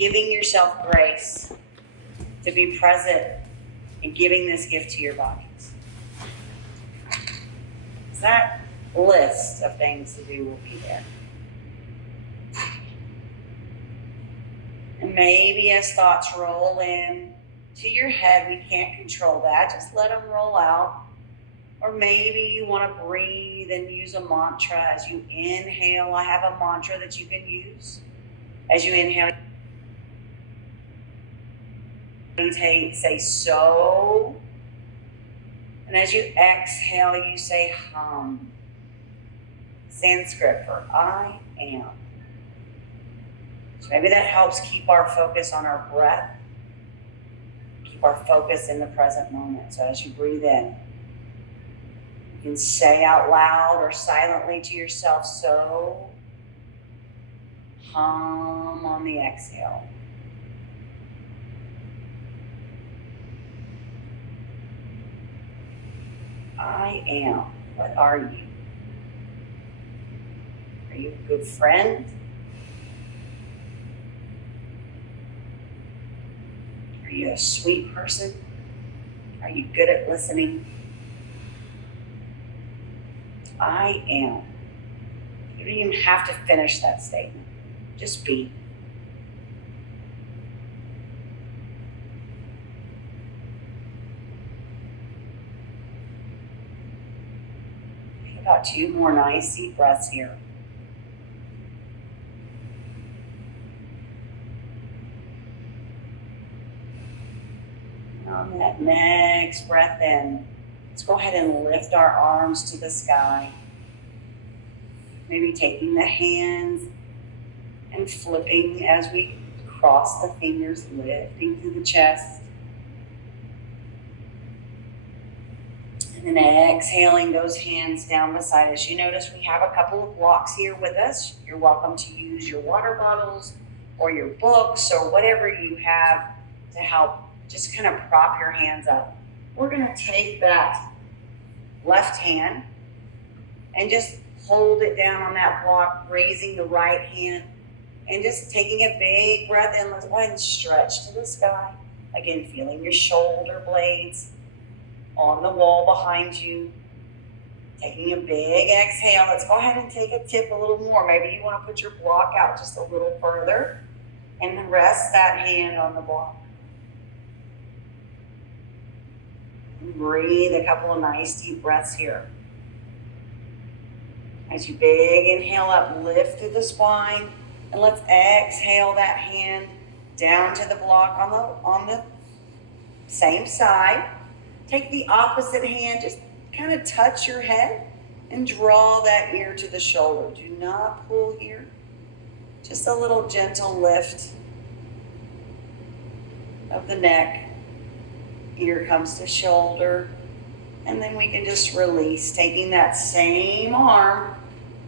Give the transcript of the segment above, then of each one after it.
giving yourself grace to be present and giving this gift to your bodies. That list of things to do will be there. And maybe as thoughts roll in to your head, we can't control that. Just let them roll out. Or maybe you want to breathe and use a mantra as you inhale. I have a mantra that you can use. As you inhale, say so. And as you exhale, you say hum. Sanskrit for I am. So maybe that helps keep our focus on our breath. Keep our focus in the present moment. So as you breathe in, you can say out loud or silently to yourself, so. Hum on the exhale. I am. What are you? Are you a good friend? Are you a sweet person? Are you good at listening? I am. You don't even have to finish that statement. Just be. Take about 2 more nice deep breaths here. And on that next breath in, let's go ahead and lift our arms to the sky. Maybe taking the hands and flipping as we cross the fingers, lifting through the chest. And then exhaling those hands down beside us. You notice we have a couple of blocks here with us. You're welcome to use your water bottles or your books or whatever you have to help just kind of prop your hands up. We're going to take that left hand and just hold it down on that block, raising the right hand and just taking a big breath in. Let's go ahead and stretch to the sky. Again, feeling your shoulder blades on the wall behind you. Taking a big exhale. Let's go ahead and take a tip a little more. Maybe you want to put your block out just a little further and then rest that hand on the block. And breathe a couple of nice deep breaths here. As you big inhale up, lift through the spine, and let's exhale that hand down to the block on the same side. Take the opposite hand, just kind of touch your head and draw that ear to the shoulder. Do not pull here. Just a little gentle lift of the neck. Ear comes to shoulder. And then we can just release, taking that same arm.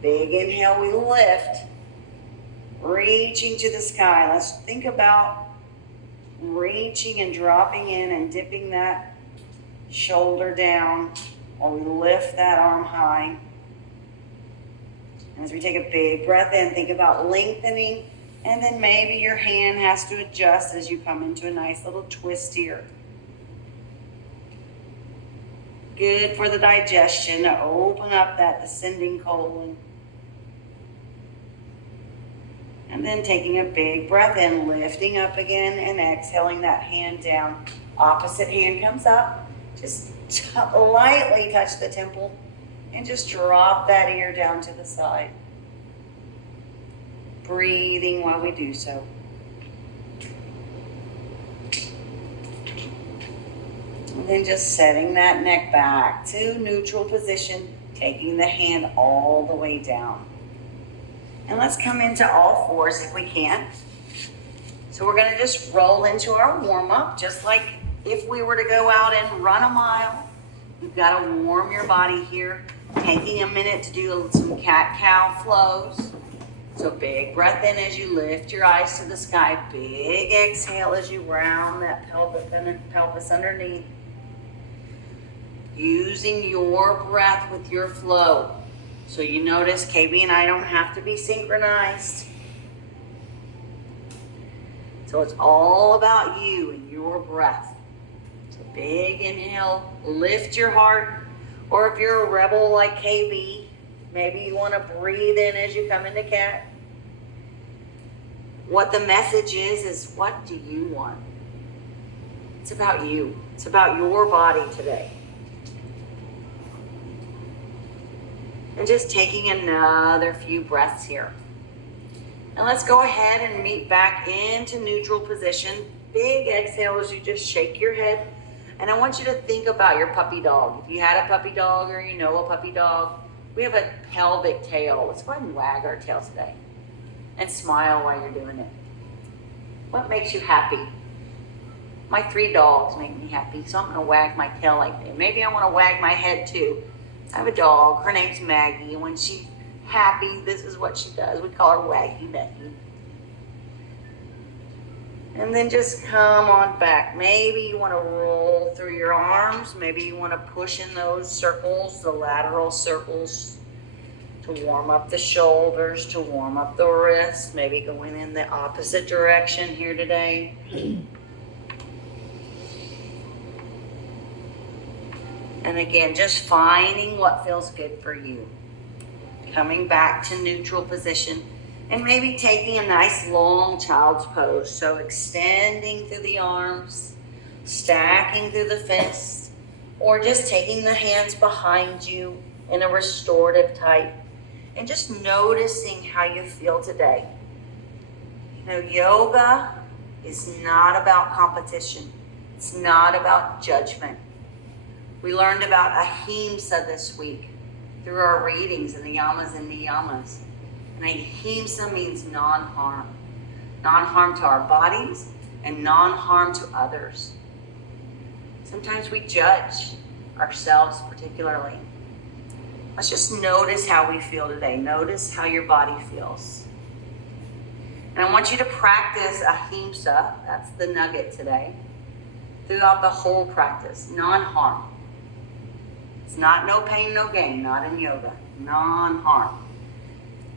Big inhale, we lift. Reaching to the sky. Let's think about reaching and dropping in and dipping that shoulder down while we lift that arm high. And as we take a big breath in, think about lengthening, and then maybe your hand has to adjust as you come into a nice little twist here. Good for the digestion to open up that descending colon. And then taking a big breath in, lifting up again, and exhaling that hand down. Opposite hand comes up. Just lightly touch the temple and just drop that ear down to the side. Breathing while we do so. And then just setting that neck back to neutral position, taking the hand all the way down. And let's come into all fours if we can. So we're going to just roll into our warm-up, just like if we were to go out and run a mile. You've got to warm your body here, taking a minute to do some cat-cow flows. So big breath in as you lift your eyes to the sky. Big exhale as you round that pelvis underneath. Using your breath with your flow. So you notice KB and I don't have to be synchronized. So it's all about you and your breath. So big inhale, lift your heart. Or if you're a rebel like KB, maybe you want to breathe in as you come into cat. What the message is what do you want? It's about you. It's about your body today. And just taking another few breaths here. And let's go ahead and meet back into neutral position. Big exhale as you just shake your head. And I want you to think about your puppy dog. If you had a puppy dog or you know a puppy dog, we have a pelvic tail. Let's go ahead and wag our tail today. And smile while you're doing it. What makes you happy? My 3 dogs make me happy, so I'm going to wag my tail like that. Maybe I want to wag my head too. I have a dog. Her name's Maggie. And when she's happy, this is what she does. We call her Waggy Becky. And then just come on back. Maybe you want to roll through your arms. Maybe you want to push in those circles, the lateral circles, to warm up the shoulders, to warm up the wrists. Maybe going in the opposite direction here today. And again, just finding what feels good for you. Coming back to neutral position and maybe taking a nice long child's pose. So extending through the arms, stacking through the fists, or just taking the hands behind you in a restorative type and just noticing how you feel today. You know, yoga is not about competition. It's not about judgment. We learned about ahimsa this week through our readings in the yamas and niyamas. And ahimsa means non-harm. Non-harm to our bodies and non-harm to others. Sometimes we judge ourselves particularly. Let's just notice how we feel today. Notice how your body feels. And I want you to practice ahimsa, that's the nugget today, throughout the whole practice, non-harm. It's not no pain, no gain, not in yoga. Non-harm.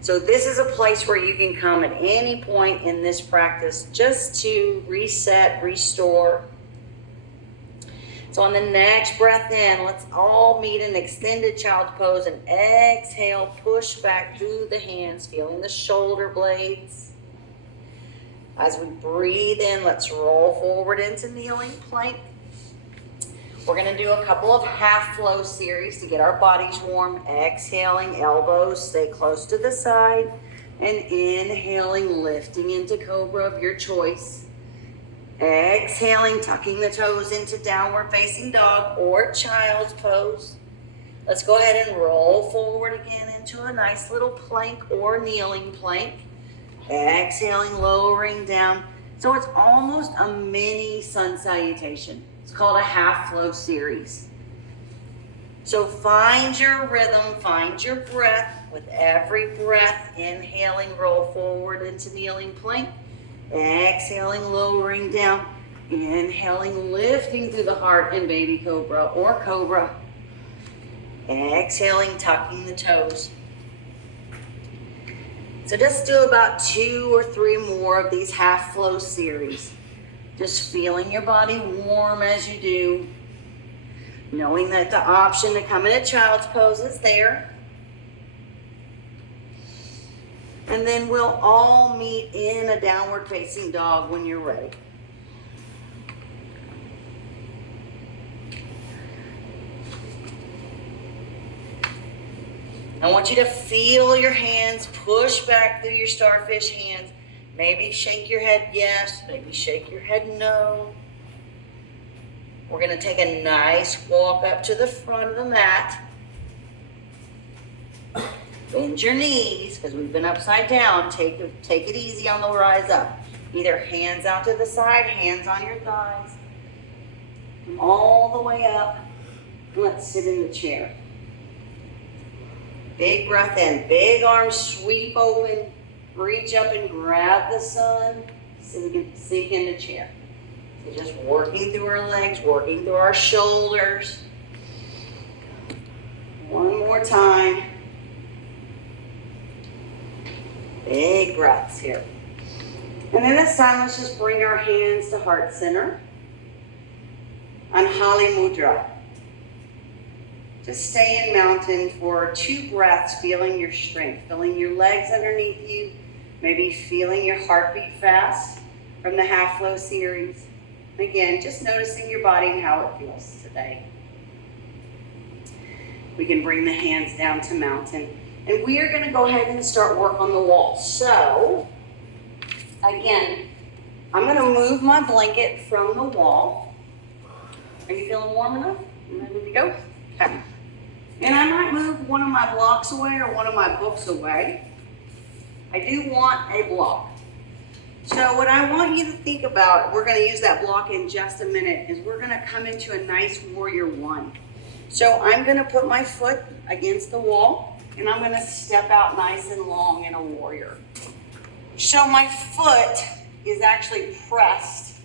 So this is a place where you can come at any point in this practice just to reset, restore. So on the next breath in, let's all meet in extended child's pose and exhale, push back through the hands, feeling the shoulder blades. As we breathe in, let's roll forward into kneeling plank. We're going to do a couple of half flow series to get our bodies warm. Exhaling, elbows stay close to the side. And inhaling, lifting into cobra of your choice. Exhaling, tucking the toes into downward facing dog or child's pose. Let's go ahead and roll forward again into a nice little plank or kneeling plank. Exhaling, lowering down. So it's almost a mini sun salutation. It's called a half flow series. So find your rhythm, find your breath. With every breath, inhaling, roll forward into kneeling plank. Exhaling, lowering down. Inhaling, lifting through the heart in baby cobra or cobra. Exhaling, tucking the toes. So just do about 2 or 3 more of these half flow series. Just feeling your body warm as you do. Knowing that the option to come in a child's pose is there. And then we'll all meet in a downward facing dog when you're ready. I want you to feel your hands push back through your starfish hands. Maybe shake your head yes, maybe shake your head no. We're going to take a nice walk up to the front of the mat. Bend your knees, because we've been upside down. Take it easy on the rise up. Either hands out to the side, hands on your thighs. Come all the way up. Let's sit in the chair. Big breath in, big arms sweep open. Reach up and grab the sun. Sink in the chair. So just working through our legs, working through our shoulders. One more time. Big breaths here. And then this time, let's just bring our hands to heart center. Anjali Mudra. Just stay in mountain for 2 breaths, feeling your strength, feeling your legs underneath you, maybe feeling your heartbeat fast from the half flow series. Again, just noticing your body and how it feels today. We can bring the hands down to mountain. And we are going to go ahead and start work on the wall. So, again, I'm going to move my blanket from the wall. Are you feeling warm enough? You ready to go? Okay. And I might move one of my blocks away or one of my books away. I do want a block. So what I want you to think about, we're going to use that block in just a minute, is we're going to come into a nice warrior one. So I'm going to put my foot against the wall, and I'm going to step out nice and long in a warrior. So my foot is actually pressed,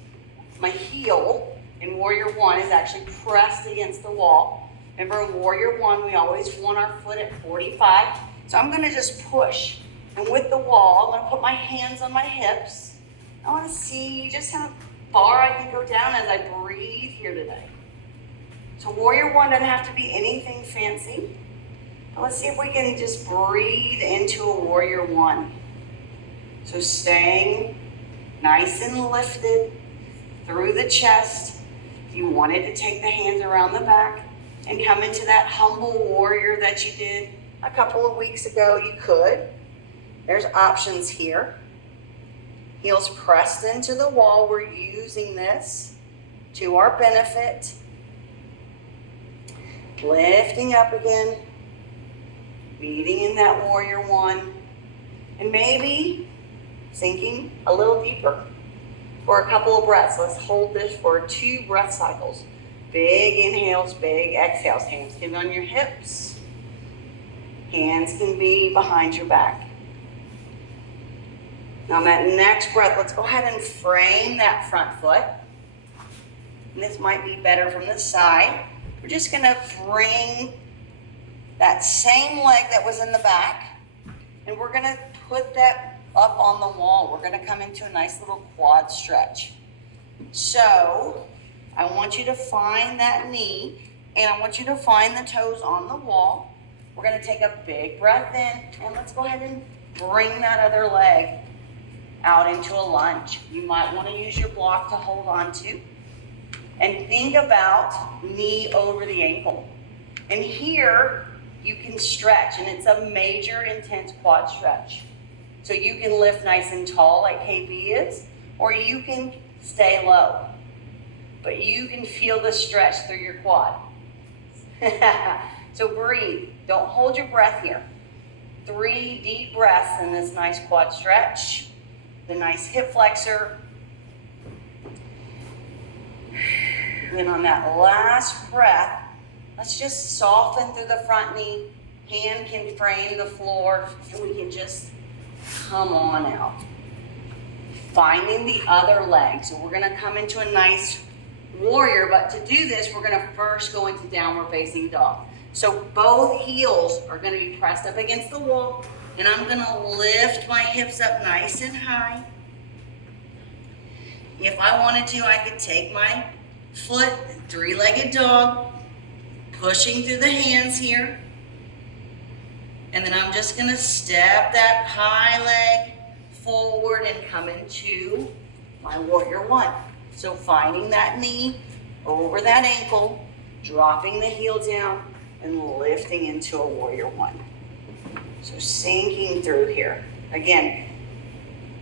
my heel in warrior one is actually pressed against the wall. Remember in warrior one, we always want our foot at 45. So I'm going to just push. And with the wall, I'm going to put my hands on my hips. I want to see just how far I can go down as I breathe here today. So warrior one doesn't have to be anything fancy. But let's see if we can just breathe into a warrior one. So staying nice and lifted through the chest. If you wanted to take the hands around the back and come into that humble warrior that you did a couple of weeks ago, you could. There's options here. Heels pressed into the wall. We're using this to our benefit. Lifting up again. Meeting in that warrior one. And maybe sinking a little deeper for a couple of breaths. Let's hold this for 2 breath cycles. Big inhales, big exhales. Hands can be on your hips. Hands can be behind your back. Now on that next breath, let's go ahead and frame that front foot. And this might be better from the side. We're just going to bring that same leg that was in the back, and we're going to put that up on the wall. We're going to come into a nice little quad stretch. So I want you to find that knee, and I want you to find the toes on the wall. We're going to take a big breath in, and let's go ahead and bring that other leg out into a lunge. You might want to use your block to hold on to. And think about knee over the ankle. And here you can stretch, and it's a major intense quad stretch. So you can lift nice and tall like KB is, or you can stay low. But you can feel the stretch through your quad. So breathe. Don't hold your breath here. 3 deep breaths in this nice quad stretch. The nice hip flexor. Then on that last breath, let's just soften through the front knee. Hand can frame the floor, and we can just come on out. Finding the other leg. So we're going to come into a nice warrior, but to do this, we're going to first go into downward facing dog. So both heels are going to be pressed up against the wall, and I'm going to lift my hips up nice and high. If I wanted to, I could take my foot, 3-legged dog, pushing through the hands here. And then I'm just going to step that high leg forward and come into my warrior one. So finding that knee over that ankle, dropping the heel down, and lifting into a warrior one. So sinking through here. Again,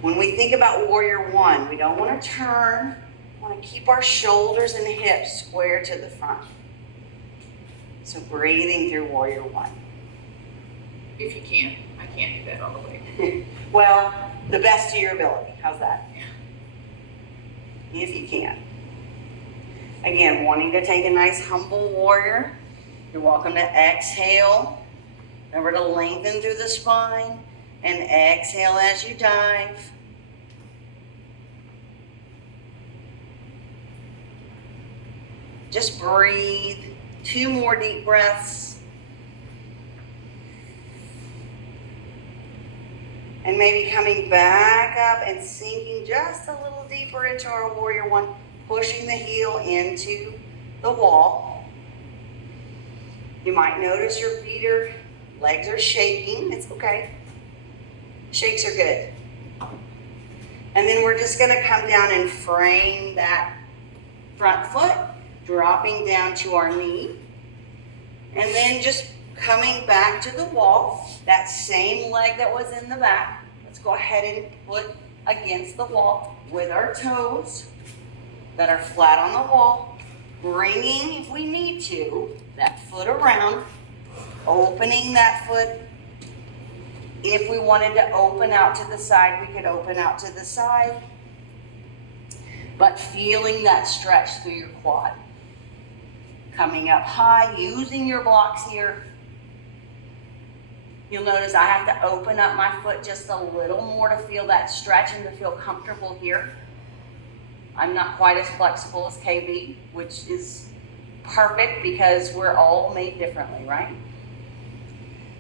when we think about warrior one, we don't want to turn. We want to keep our shoulders and hips square to the front. So breathing through warrior one. If you can. I can't do that all the way. Well, the best of your ability. How's that? If you can. Again, wanting to take a nice humble warrior. You're welcome to exhale. Remember to lengthen through the spine and exhale as you dive. Just breathe. 2 more deep breaths. And maybe coming back up and sinking just a little deeper into our warrior one, pushing the heel into the wall. You might notice your legs are shaking. It's okay. Shakes are good. And then we're just going to come down and frame that front foot, dropping down to our knee. And then just coming back to the wall, that same leg that was in the back. Let's go ahead and put against the wall with our toes that are flat on the wall, bringing, if we need to, that foot around, opening that foot. If we wanted to open out to the side, we could open out to the side, but feeling that stretch through your quad. Coming up high, using your blocks here. You'll notice I have to open up my foot just a little more to feel that stretch and to feel comfortable here. I'm not quite as flexible as KB, which is perfect because we're all made differently, right?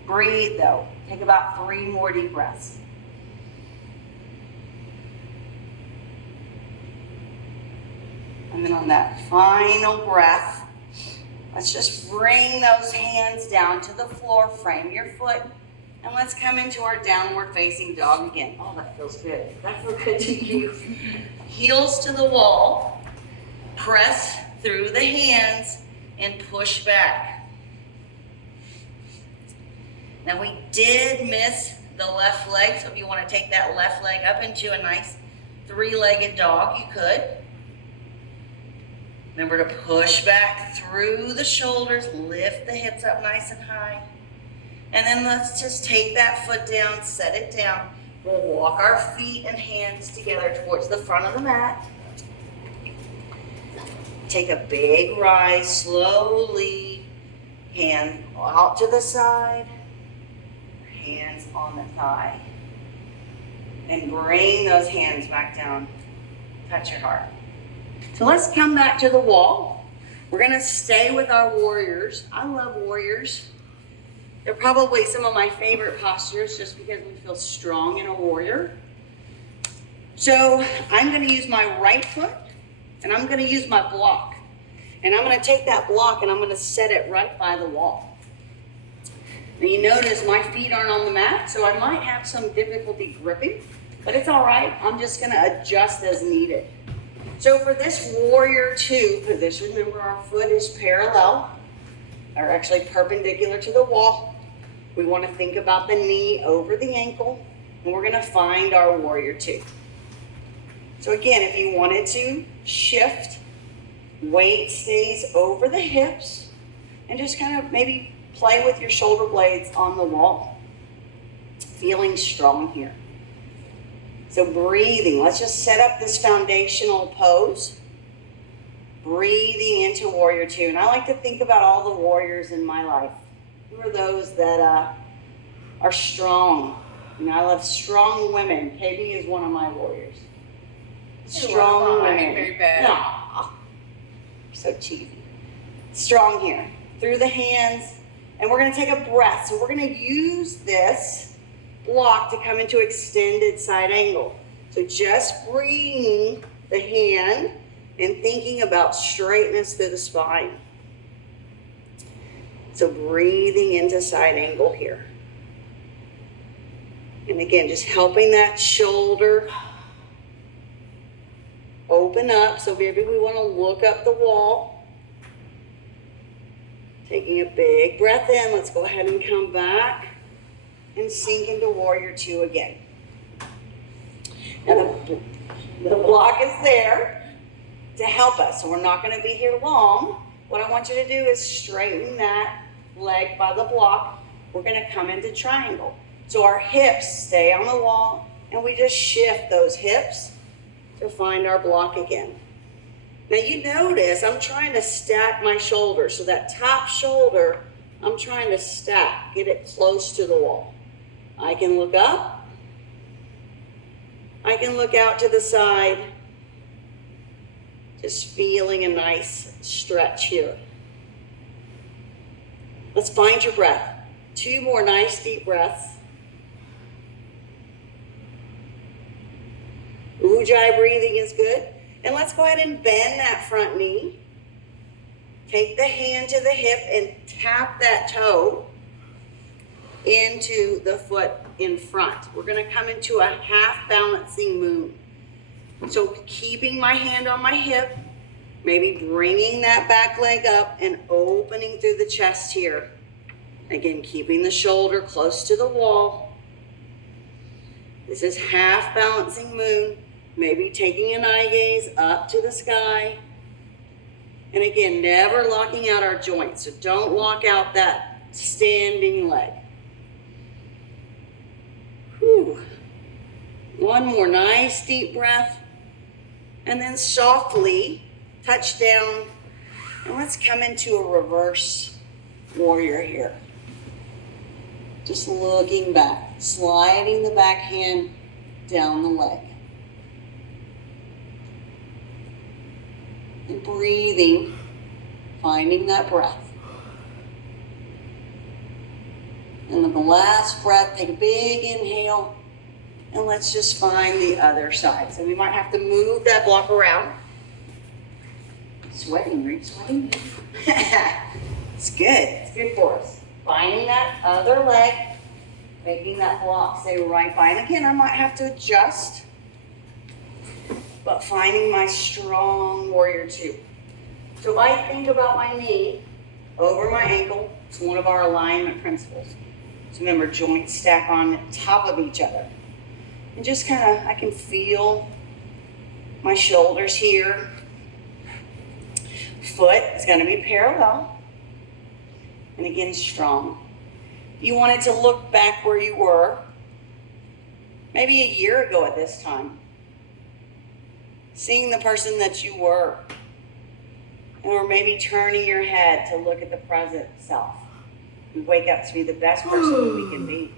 Breathe though. Take about 3 more deep breaths. And then on that final breath, let's just bring those hands down to the floor, frame your foot, and let's come into our downward facing dog again. Oh, that feels good. That feels good to you. Heels to the wall, press through the hands, and push back. Now we did miss the left leg, so if you want to take that left leg up into a nice 3-legged dog, you could. Remember to push back through the shoulders, lift the hips up nice and high. And then let's just take that foot down, set it down. We'll walk our feet and hands together towards the front of the mat. Take a big rise, slowly, hand out to the side, hands on the thigh. And bring those hands back down, touch your heart. So let's come back to the wall. We're gonna stay with our warriors. I love warriors. They're probably some of my favorite postures just because we feel strong in a warrior. So I'm gonna use my right foot and I'm gonna use my block. And I'm gonna take that block and I'm gonna set it right by the wall. Now you notice my feet aren't on the mat, so I might have some difficulty gripping, but it's all right. I'm just gonna adjust as needed. So for this warrior 2 position, remember our foot is parallel, or actually perpendicular to the wall. We want to think about the knee over the ankle, and we're going to find our warrior 2. So again, if you wanted to shift, weight stays over the hips, and just kind of maybe play with your shoulder blades on the wall. Feeling strong here. So breathing, let's just set up this foundational pose. Breathing into warrior 2. And I like to think about all the warriors in my life. Who are those that are strong? You know, I love strong women. KB is one of my warriors. Strong women. Very bad. Aww. So cheesy. Strong here. Through the hands. And we're going to take a breath. So we're going to use this block to come into extended side angle. So just bringing the hand and thinking about straightness through the spine. So breathing into side angle here. And again, just helping that shoulder open up. So maybe we want to look up the wall. Taking a big breath in. Let's go ahead and come back and sink into warrior 2 again. Now the block is there to help us, so we're not going to be here long. What I want you to do is straighten that leg by the block. We're going to come into triangle. So our hips stay on the wall, and we just shift those hips to find our block again. Now you notice I'm trying to stack my shoulders. So that top shoulder, I'm trying to stack, get it close to the wall. I can look up. I can look out to the side. Just feeling a nice stretch here. Let's find your breath. 2 more nice deep breaths. Ujjayi breathing is good. And let's go ahead and bend that front knee. Take the hand to the hip and tap that toe into the foot in front. We're going to come into a half balancing moon. So keeping my hand on my hip, maybe bringing that back leg up and opening through the chest here. Again, keeping the shoulder close to the wall. This is half balancing moon. Maybe taking an eye gaze up to the sky. And again, never locking out our joints. So don't lock out that standing leg. Whew. One more nice deep breath. And then softly touch down. And let's come into a reverse warrior here. Just looking back, sliding the back hand down the leg. And breathing, finding that breath. And then the last breath, take a big inhale, and let's just find the other side. So we might have to move that block around. Sweating, right? Sweating. It's good. It's good for us. Finding that other leg, making that block stay right by. And again, I might have to adjust, but finding my strong warrior two. So if I think about my knee over my ankle, it's one of our alignment principles. So remember, joints stack on top of each other. And just kind of, I can feel my shoulders here. Foot is going to be parallel. And again, strong. You wanted to look back where you were, maybe a year ago at this time. Seeing the person that you were. Or maybe turning your head to look at the present self. We wake up to be the best person we can be.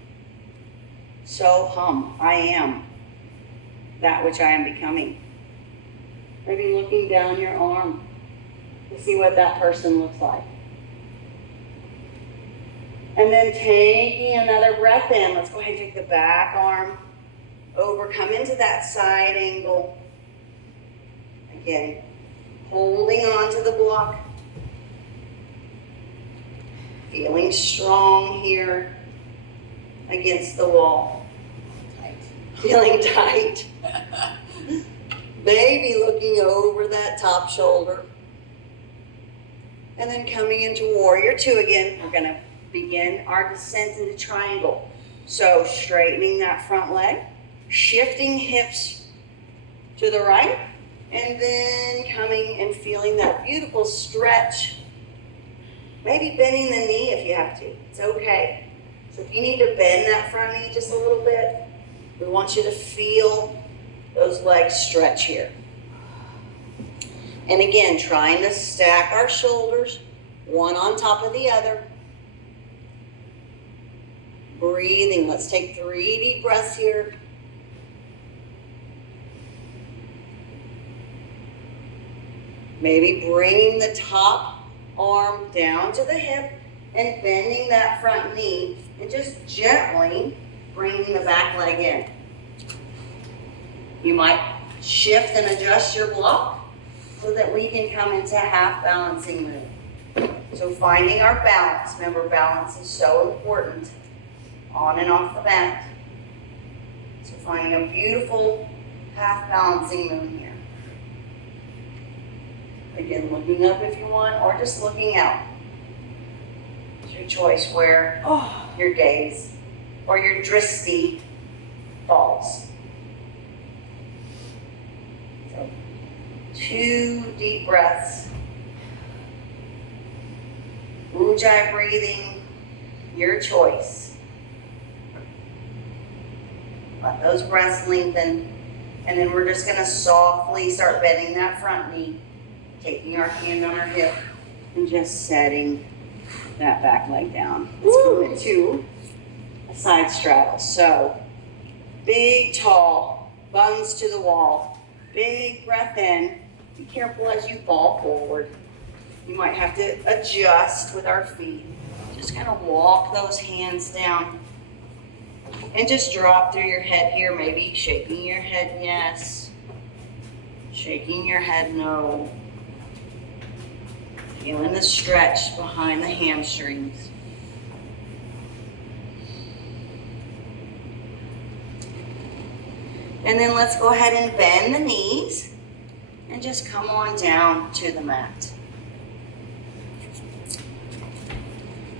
So I am that which I am becoming. Maybe looking down your arm to see what that person looks like. And then taking another breath in. Let's go ahead and take the back arm over, come into that side angle. Again, holding on to the block. Feeling strong here against the wall. Tight. Feeling tight. Maybe looking over that top shoulder. And then coming into warrior two again. We're going to begin our descent into triangle. So straightening that front leg, shifting hips to the right, and then coming and feeling that beautiful stretch. Maybe bending the knee if you have to. It's okay. So if you need to bend that front knee just a little bit, we want you to feel those legs stretch here. And again, trying to stack our shoulders, one on top of the other. Breathing. Let's take 3 deep breaths here. Maybe bringing the top arm down to the hip and bending that front knee and just gently bringing the back leg in. You might shift and adjust your block so that we can come into half balancing move. So finding our balance. Remember, balance is so important on and off the mat. So finding a beautiful half balancing move here. Again, looking up if you want, or just looking out. It's your choice where your gaze or your drishti falls. So 2 deep breaths. Ujjayi breathing, your choice. Let those breaths lengthen, and then we're just going to softly start bending that front knee, taking our hand on our hip, and just setting that back leg down. Let's go into a side straddle. So, big, tall, buns to the wall. Big breath in. Be careful as you fall forward. You might have to adjust with our feet. Just kind of walk those hands down. And just drop through your head here, maybe shaking your head, yes. Shaking your head no. Feeling the stretch behind the hamstrings. And then let's go ahead and bend the knees and just come on down to the mat.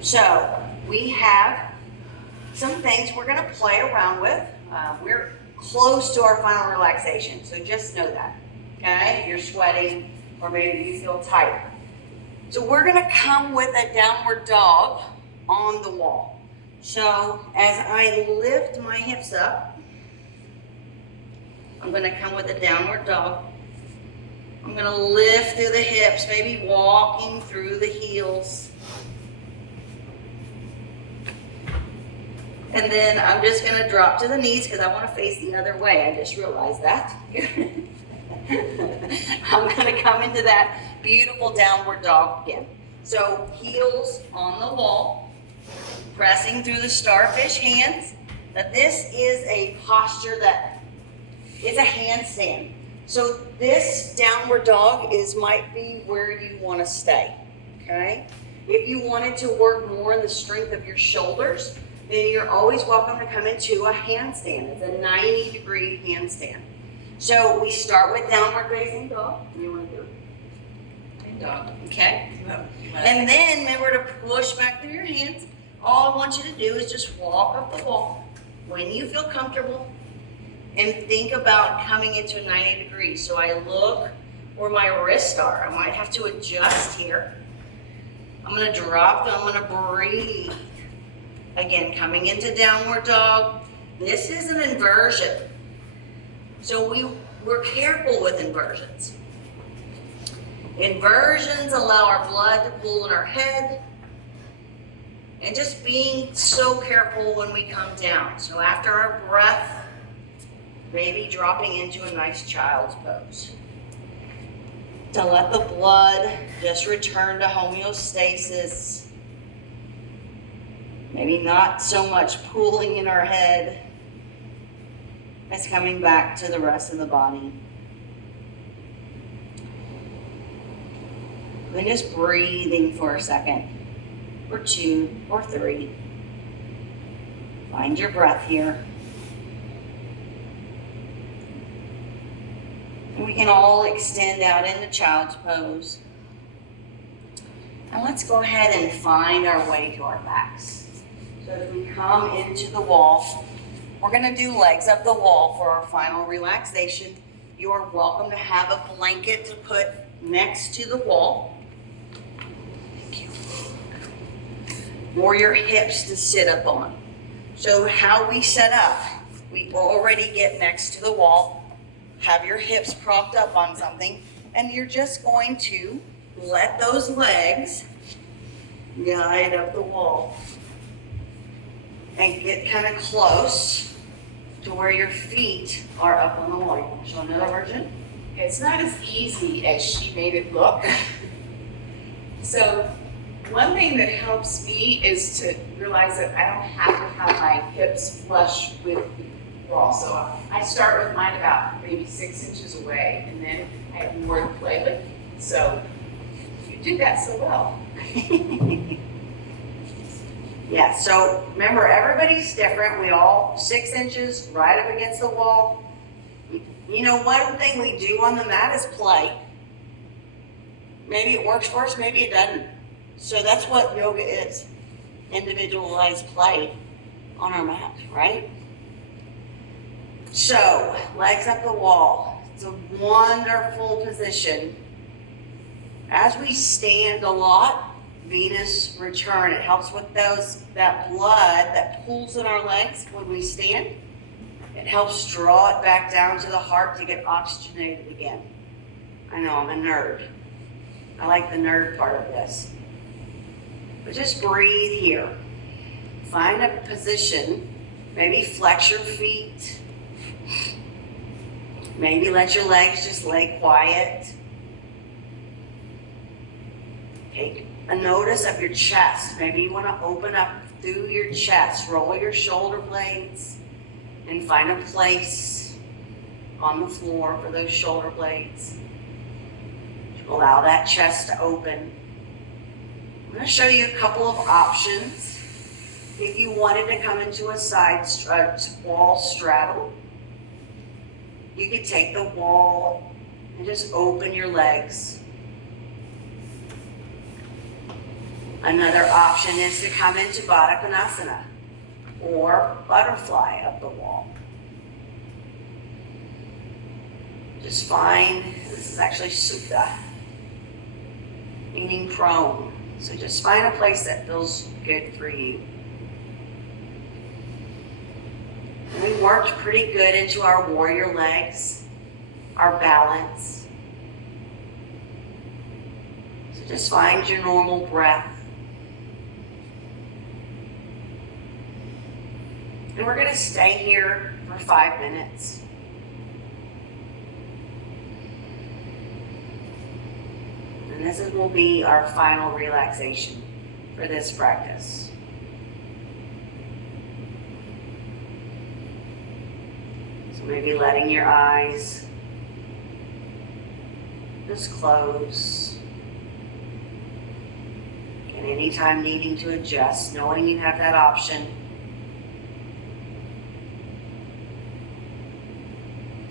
So we have some things we're going to play around with. We're close to our final relaxation, so just know that, okay? If you're sweating or maybe you feel tight. So we're going to come with a downward dog on the wall. So as I lift my hips up, I'm going to come with a downward dog. I'm going to lift through the hips, maybe walking through the heels. And then I'm just going to drop to the knees because I want to face the other way. I just realized that. I'm going to come into that beautiful downward dog again. So heels on the wall, pressing through the starfish hands. Now this is a posture that is a handstand. So this downward dog might be where you want to stay, okay? If you wanted to work more in the strength of your shoulders, then you're always welcome to come into a handstand. It's a 90-degree handstand. So we start with downward facing dog. You want to do it? Dog. Okay. And then remember to push back through your hands. All I want you to do is just walk up the wall when you feel comfortable and think about coming into a 90 degrees. So I look where my wrists are. I might have to adjust here. I'm going to drop them. I'm going to breathe. Again, coming into downward dog. This is an inversion. So we're careful with inversions. Inversions allow our blood to pool in our head. And just being so careful when we come down. So after our breath, maybe dropping into a nice child's pose. To let the blood just return to homeostasis. Maybe not so much pooling in our head as coming back to the rest of the body. Then just breathing for a second, or 2, or 3. Find your breath here. And we can all extend out into child's pose. And let's go ahead and find our way to our backs. So as we come into the wall, we're going to do legs up the wall for our final relaxation. You are welcome to have a blanket to put next to the wall. Thank you. Or your hips to sit up on. So how we set up, we already get next to the wall, have your hips propped up on something, and you're just going to let those legs guide up the wall. And get kind of close to where your feet are up on the wall. You want to show another version? It's not as easy as she made it look. So one thing that helps me is to realize that I don't have to have my hips flush with the wall. So I start with mine about maybe 6 inches away, and then I have more to play with. So you did that so well. Yeah, so remember, everybody's different. We all 6 inches right up against the wall. You know, one thing we do on the mat is play. Maybe it works for us, maybe it doesn't. So that's what yoga is, individualized play on our mat, right? So, legs up the wall. It's a wonderful position. As we stand a lot, Venus return. It helps with that blood that pools in our legs when we stand. It helps draw it back down to the heart to get oxygenated again. I know, I'm a nerd. I like the nerd part of this. But just breathe here. Find a position. Maybe flex your feet. Maybe let your legs just lay quiet. Take a notice of your chest. Maybe you want to open up through your chest. Roll your shoulder blades and find a place on the floor for those shoulder blades. Allow that chest to open. I'm going to show you a couple of options. If you wanted to come into a side wall straddle, you could take the wall and just open your legs. Another option is to come into Baddha Konasana or butterfly up the wall. Just find, this is actually Supta, meaning prone. So just find a place that feels good for you. And we worked pretty good into our warrior legs, our balance. So just find your normal breath. And we're going to stay here for 5 minutes. And this will be our final relaxation for this practice. So maybe letting your eyes just close. And anytime needing to adjust, knowing you have that option.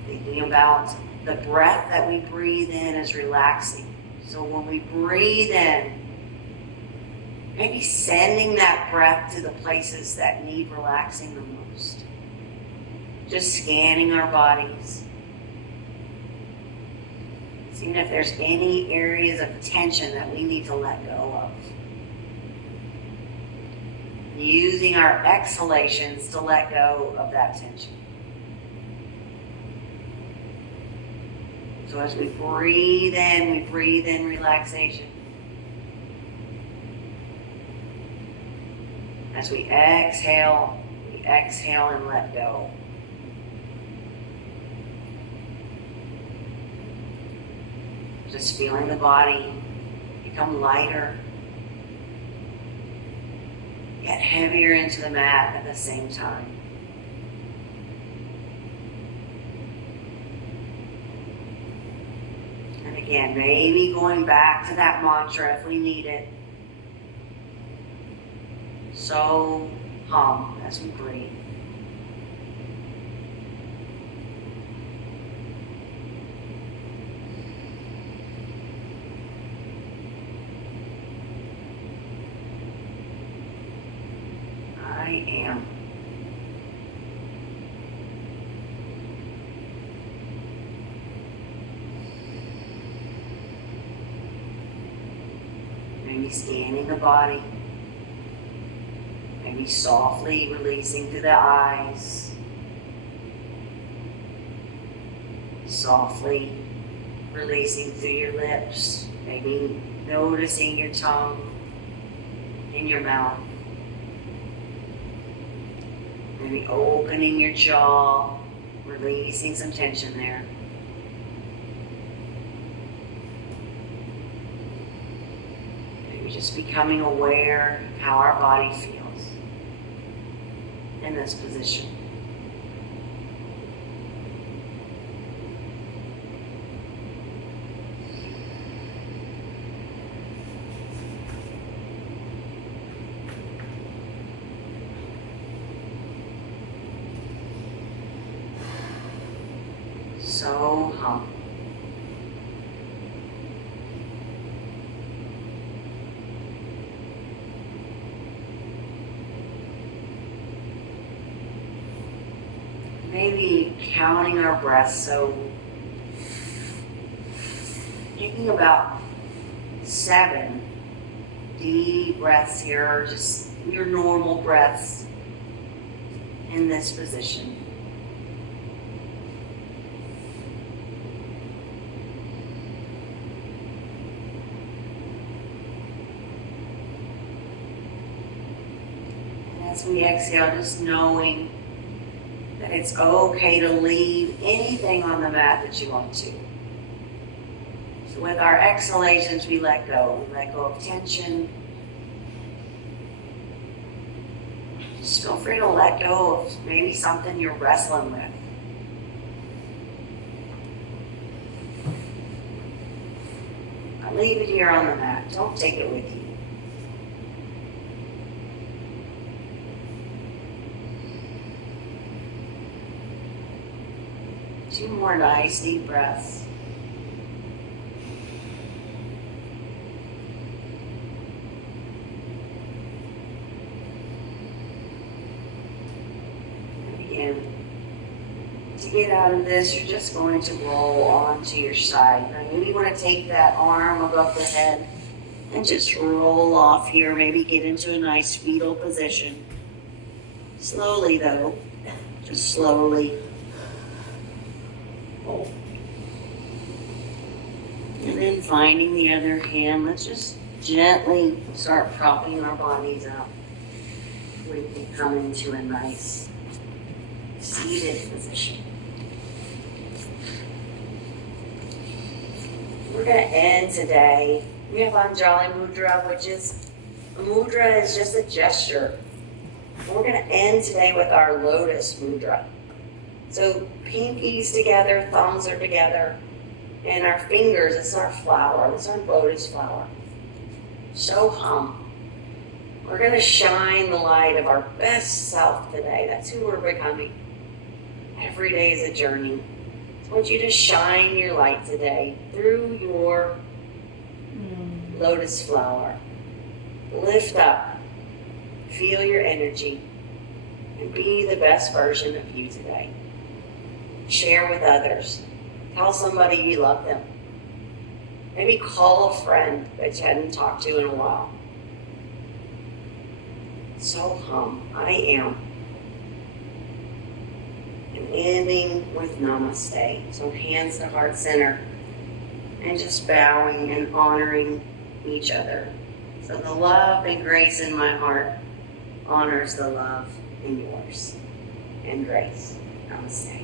Thinking about the breath that we breathe in is relaxing. So when we breathe in, maybe sending that breath to the places that need relaxing the most. Just scanning our bodies. Seeing if there's any areas of tension that we need to let go of. Using our exhalations to let go of that tension. So as we breathe in relaxation. As we exhale and let go. Just feeling the body become lighter, yet heavier into the mat at the same time. And again, maybe going back to that mantra if we need it. So hum as we breathe. I am. Maybe scanning the body. Maybe softly releasing through the eyes. Softly releasing through your lips. Maybe noticing your tongue in your mouth. Maybe opening your jaw, releasing some tension there. Maybe just becoming aware of how our body feels in this position. So hum. Maybe counting our breaths, so taking about 7 deep breaths here, just your normal breaths in this position. As we exhale, just knowing that it's okay to leave anything on the mat that you want to. So with our exhalations, we let go. We let go of tension. Just feel free to let go of maybe something you're wrestling with. Leave it here on the mat. Don't take it with you. Two more nice deep breaths. And again, to get out of this, you're just going to roll onto your side. Now, maybe you want to take that arm above the head and just roll off here. Maybe get into a nice fetal position. Slowly though, just slowly. And then finding the other hand, let's just gently start propping our bodies up. We can come into a nice seated position. We're going to end today. We have Anjali Mudra, which is, a mudra is just a gesture. We're going to end today with our Lotus Mudra. So pinkies together, thumbs are together, and our fingers, it's our flower, it's our lotus flower. So hum. We're going to shine the light of our best self today. That's who we're becoming. Every day is a journey. I want you to shine your light today through your lotus flower. Lift up, feel your energy, and be the best version of you today. Share with others. Tell somebody you love them. Maybe call a friend that you hadn't talked to in a while. So hum, I am. And ending with namaste. So hands to heart center. And just bowing and honoring each other. So the love and grace in my heart honors the love in yours. And grace. Namaste.